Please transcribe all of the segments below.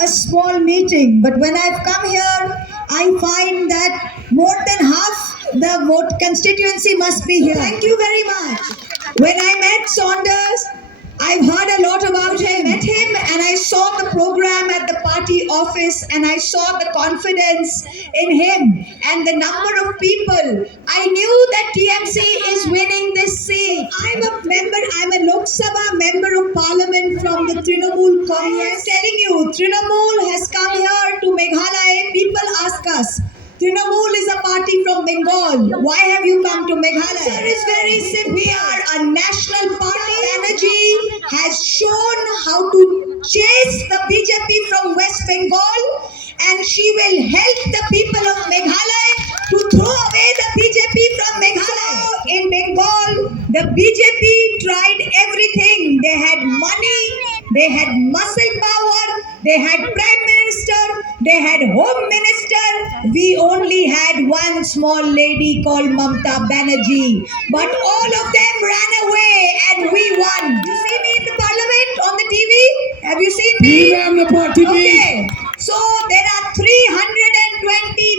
a small meeting, but when I've come here, I find that more than half the vote constituency must be here. Thank you very much. When I met Saunders, I've heard a lot about him. I met him and I saw the program at the party office and I saw the confidence in him and the number of people. I knew that TMC is winning this seat. I'm a Lok Sabha member of parliament from the Trinamool Congress. I'm telling you, Trinamool has come here to Meghalaya. People ask us, Trinamool is a party from Bengal. Why have you come to Meghalaya? Sir, it's very simple. We are a national party. Banerjee has shown how to chase the BJP from West Bengal, and she will help the people of Meghalaya to throw away the BJP from Meghalaya. In Bengal, the BJP tried everything. They had money, they had muscle power, they had prime minister, they had home minister. We only had one small lady called Mamata Banerjee. But all of them ran away and we won. You see me in the parliament on the TV? Have you seen me? Okay. So there are 320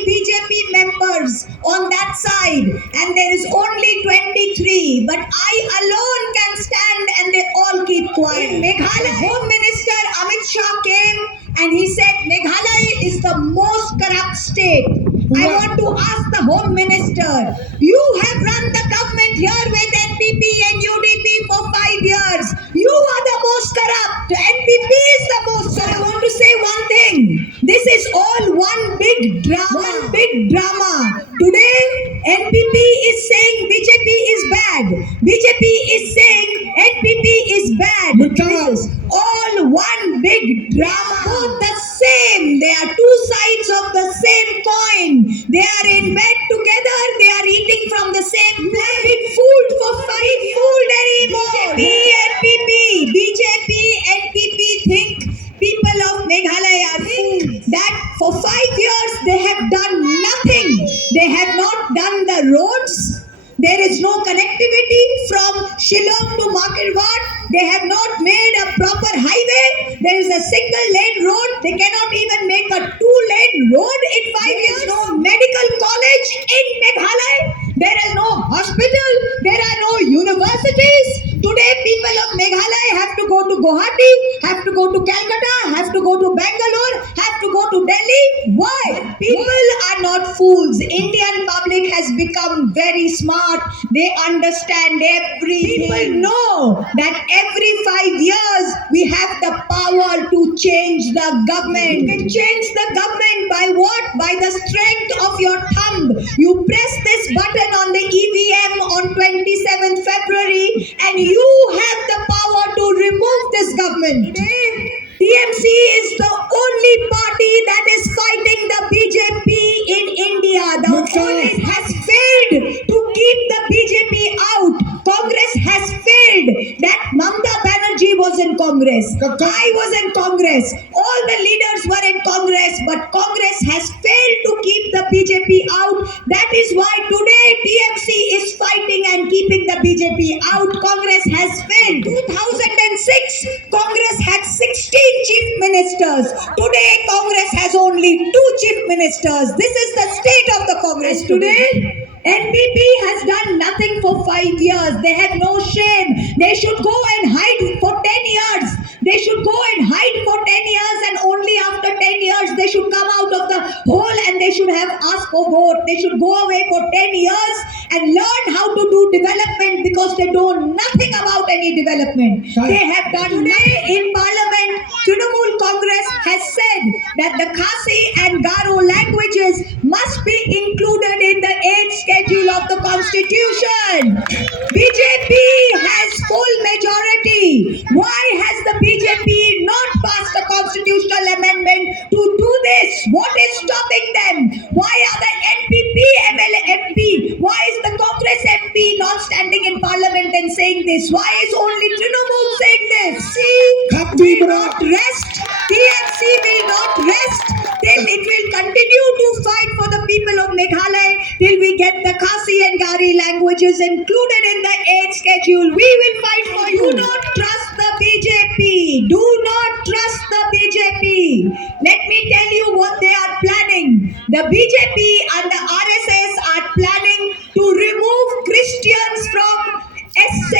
BJP members on that side and there is only 23. But I alone can stand and they all keep quiet. In Meghalaya, Home Minister Amit Shah came and he said Meghalaya is the most corrupt state. I want to ask the Home Minister, you have run the government here with NPP and UDP for 5 years. You are the most corrupt. NPP is the most corrupt. So I want to say one thing. This is all one big drama. One big drama. Today, NPP is saying BJP is bad. BJP is saying NPP is bad. This is all one big drama. Both the same. They are two sides of the same coin. They are in bed together. They are eating from the same plate. Been fooled for five. Fooled anymore. BJP, NPP think people of Meghalaya are fools. That for 5 years they have done nothing. They have not done the roads. There is no connectivity from Shillong to Mawkyrwat. They have not made a proper highway. There is a single lane road. They cannot even make a 2-lane road in 5 years. No medical college in Meghalaya. There is no hospital. There are no universities. Today people of Meghalaya have to go to Guwahati, have to go to Calcutta, have to go to Bangalore, have to go to Delhi. Why? People are not fools. Indian public has become very smart. They understand everything. People know that every 5 years we have the power to change the government. You can change the government by what? By the strength of your thumb. You press this button on the EVM on 27th February and you have the power to remove this government. TMC is the only party that is fighting the BJP in India. The Congress has failed to keep the BJP out. Congress has failed. That Mamata Banerjee was in Congress. I was in Congress. All the leaders were in Congress, but Congress has failed to keep the BJP out. That is why today TMC is fighting and keeping the BJP out. Congress has failed. 2006, Congress had 16 chief ministers. Today, Congress has only 2 chief ministers. This is the state of the Congress today. NPP has done nothing for 5 years. They have no shame. They should go and hide for 10 years. They should go and hide for 10 years and only after 10 years they should come out of the hole and they should have asked for vote. They should go away for 10 years and learn how to do development because they know nothing about any development. They have done today in Parliament. Trinamool Congress has said that the Khasi and Garo languages must be included in the 8th schedule of the Constitution. BJP has full majority. Why has the BJP not passed a constitutional amendment to do this? What is stopping them? Why are the NPP MP? Why is the Congress MP not standing in Parliament and saying this? Why is only Trinamool saying this? See, we will not rest. TMC will not rest till it will continue to fight for the people of Meghalaya till we get the Khasi and Gari languages included in the 8th schedule. We will fight for you. Do not trust the BJP. Do not trust the BJP. Let me tell you what they are planning. The BJP and the RSS are planning to remove Christians from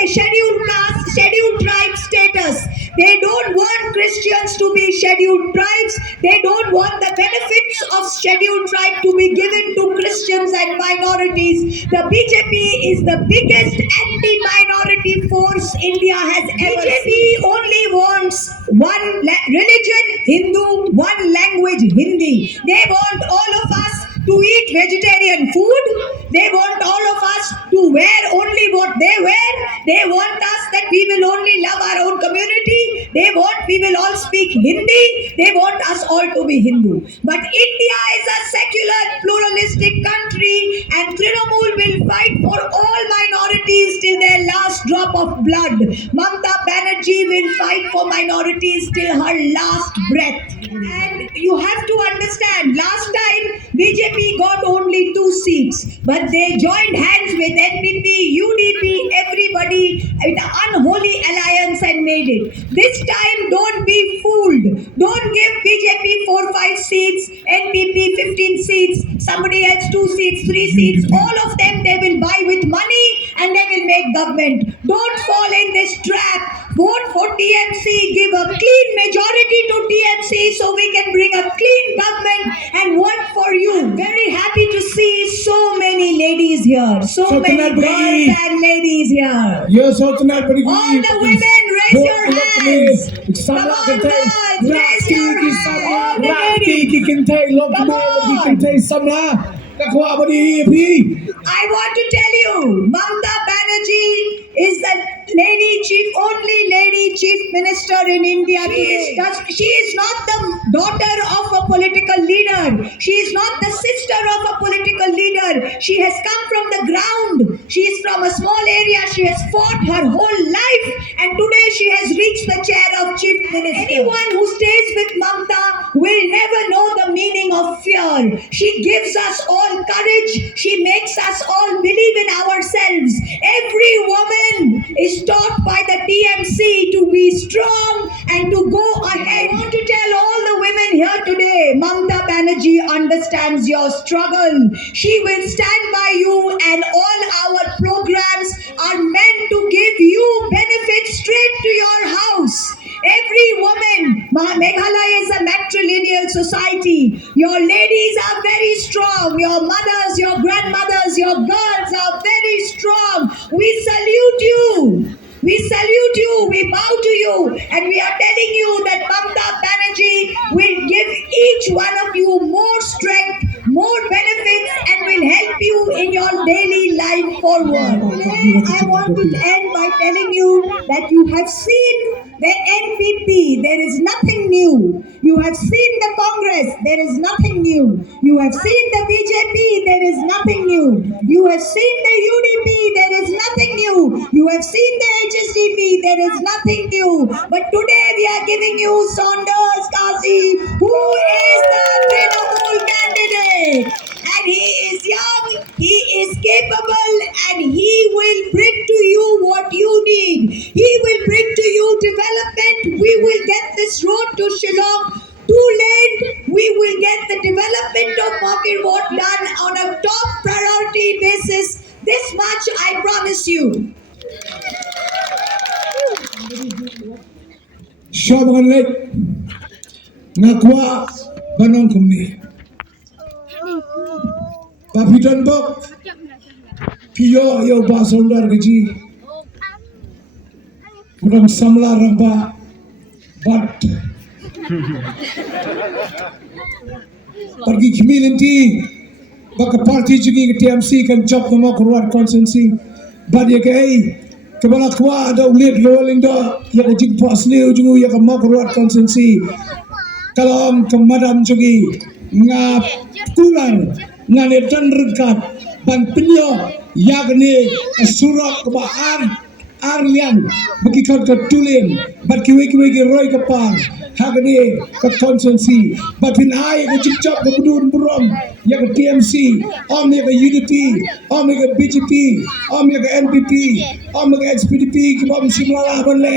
scheduled caste, scheduled tribe status. They don't want Christians to be scheduled tribes. They don't want the benefits of scheduled tribe to be given to Christians and minorities. The BJP is the biggest anti-minority force India has ever seen. BJP only wants one religion, Hindu, one language, Hindi. They want all of us to eat vegetarian food. They want all of us to wear only what they wear. They want us that we will only love our own community. They want we will all speak Hindi. They want us all to be Hindu. But India is a secular, pluralistic country, and Trinamool will fight for all minorities till their last drop of blood. Mamata Banerjee will fight for minorities till her last breath. And you have to understand, last time BJP got only 2 seats, but they joined hands with NPP, UDP, everybody with an unholy alliance and made it. This time, don't be fooled. Don't give BJP 4-5 seats, NPP 15 seats, somebody else 2 seats, 3 seats. All of them they will buy with money and they will make government. Don't fall in this trap. Vote for TMC, give a clean majority to TMC so we can bring a clean government and work for you. Very happy to see so many ladies here, so many girls and ladies here. Yes, all the women, raise your hands. Come on, girls, raise your hands. All the ladies. I want to tell you, Mamata Banerjee is the only lady chief minister in India today. She is not the daughter of a political leader. She is not the sister of a political leader. She has come from the ground. She is from a small area. She has fought her whole life, and today she has reached the chair of chief minister. Anyone who stays with Mamata will never know the meaning of fear. She gives us all courage. She makes us all believe in ourselves. Every woman is taught by the TMC to be strong and to go ahead. I want to tell all the women here today, Mamata Banerjee understands your struggle. She will stand by you, and all our programs are meant to give you benefits straight to your house. Every woman, Meghalaya is a matrilineal society. Your ladies are very strong. Your mothers, your grandmothers, your girls are very strong. We salute you. We salute you, we bow to you, and we are telling you that Mamata Banerjee will give each one of you more strength, more benefits, and will help you in your daily life forward. I want to end by telling you that you have seen the NPP, there is nothing new. You have seen the Congress, there is nothing new. You have seen the BJP, there is nothing new. You have seen the UDP, there is nothing new. You have seen the HSDP, there is nothing new. But today we are giving you Sounder Cajee, who is the Trinamool candidate. And he is young, he is capable, and he will bring to you what you need. He will bring to you development. We will get this road to Shillong. Too late, we will get the development of Mawkyrwat done on a top priority basis. This much I promise you. Shabangan lek nakwa banong kumni. Papitan bok piyo yo ba Sounder Cajee. Udang samla ramba bat. Pergi community baka party juga TMC kan job nama Mawkyrwat constituency. Bad ya kai kebala kwa ada ulit rolling do ya ke jingpo asli ujung ya ke Mawkyrwat constituency. Kalau kemadam juga ngap kulan ngane tenrekat ban penyo yakni surat kebaan Aryan bagi kau ketulin bat kiwe-kiwe roy kepang hakni ke constituency bat pin ai ke cicap ke budun burom ya ke TMC om ya ke UDP om ya ke BJP om ya ke NPP om ya ke XPDP ke bom simlalah ban le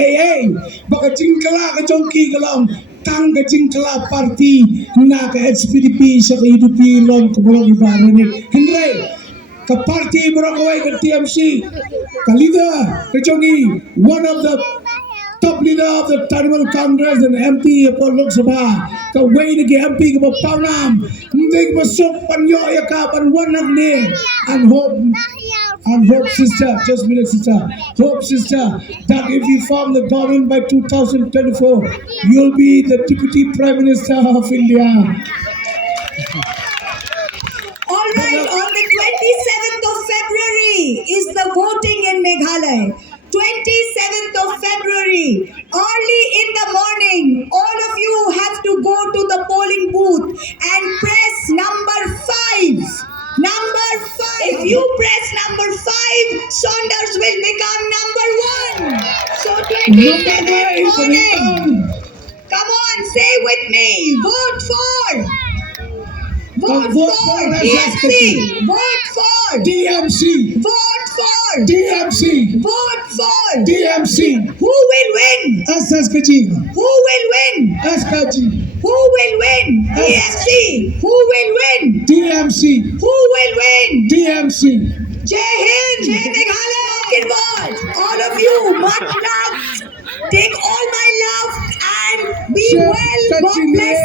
baka jingkala ke jongki kelam tang ke jingkla parti na ke HPDP sa kehidupi lon ke bolong ibarat ni. Hingga ke parti berangkawai ke TMC ke leader ke jongi one of the top leader of the Tribal Congress and MP for Lok Sabha ke way ni ke MP ke Paunam ndek masuk panyo ya ka pan wanak ni and hope sister just minute sister hope sister that if you form the government by 2024 you'll be the deputy prime minister of India. All right, on the 27th of February is the voting in Meghalaya. 27th of February, early in the morning, all of you have to go to the polling booth and press number 5. Number 5. If you press number 5, Saunders will become number 1. So 27th morning. Come on, say with me. Vote for. Vote for TMC. Vote for TMC. Vote for TMC. Vote for TMC. Who will win? Asas Kajee. Who will win? Askaji. Who will win? TMC. Who will win? TMC. Who will win? TMC. Jai Hind, Jai Meghalaya, Mawkyrwat. All of you, much love. Take all my love and be well. God bless